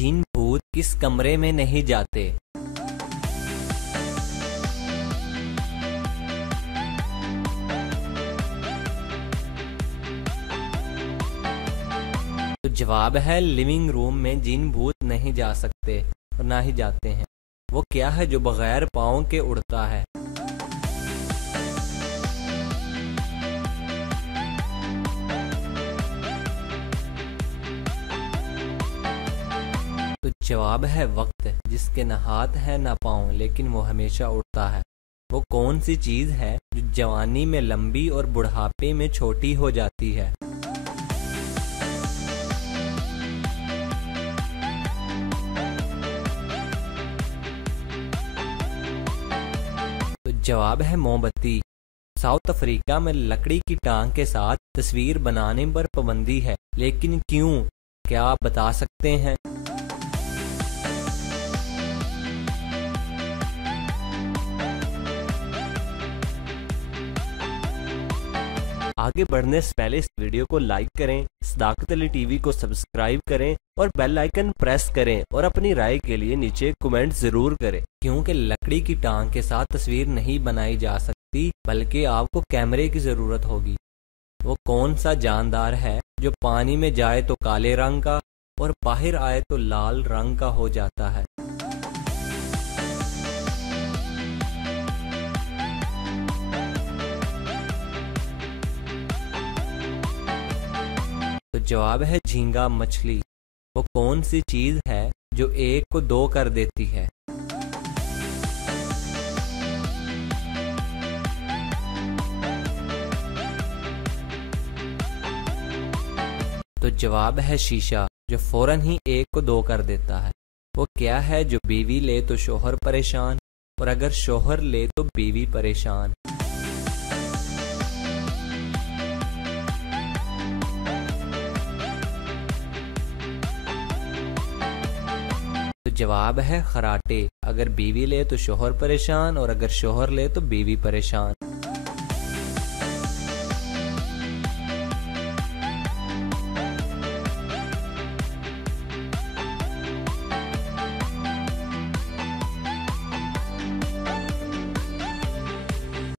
जिन भूत किस कमरे में नहीं जाते? तो जवाब है लिविंग रूम में जिन भूत नहीं जा सकते और ना ही जाते हैं। वो क्या है जो बगैर पाँव के उड़ता है? तो जवाब है वक्त, जिसके न हाथ है न पाँव लेकिन वो हमेशा उड़ता है। वो कौन सी चीज है जो जवानी में लंबी और बुढ़ापे में छोटी हो जाती है? तो जवाब है मोमबत्ती। साउथ अफ्रीका में लकड़ी की टांग के साथ तस्वीर बनाने पर पाबंदी है, लेकिन क्यों? क्या आप बता सकते हैं? आगे बढ़ने से पहले इस वीडियो को लाइक करें, सदाकत अली टीवी को सब्सक्राइब करें और बेल आइकन प्रेस करें और अपनी राय के लिए नीचे कमेंट जरूर करें। क्योंकि लकड़ी की टांग के साथ तस्वीर नहीं बनाई जा सकती, बल्कि आपको कैमरे की जरूरत होगी। वो कौन सा जानदार है जो पानी में जाए तो काले रंग का और बाहर आए तो लाल रंग का हो जाता है? तो जवाब है झींगा मछली। वो कौन सी चीज है जो एक को दो कर देती है? तो जवाब है शीशा, जो फौरन ही एक को दो कर देता है। वो क्या है जो बीवी ले तो शोहर परेशान और अगर शोहर ले तो बीवी परेशान? तो जवाब है खराटे। अगर बीवी ले तो शोहर परेशान और अगर शोहर ले तो बीवी परेशान।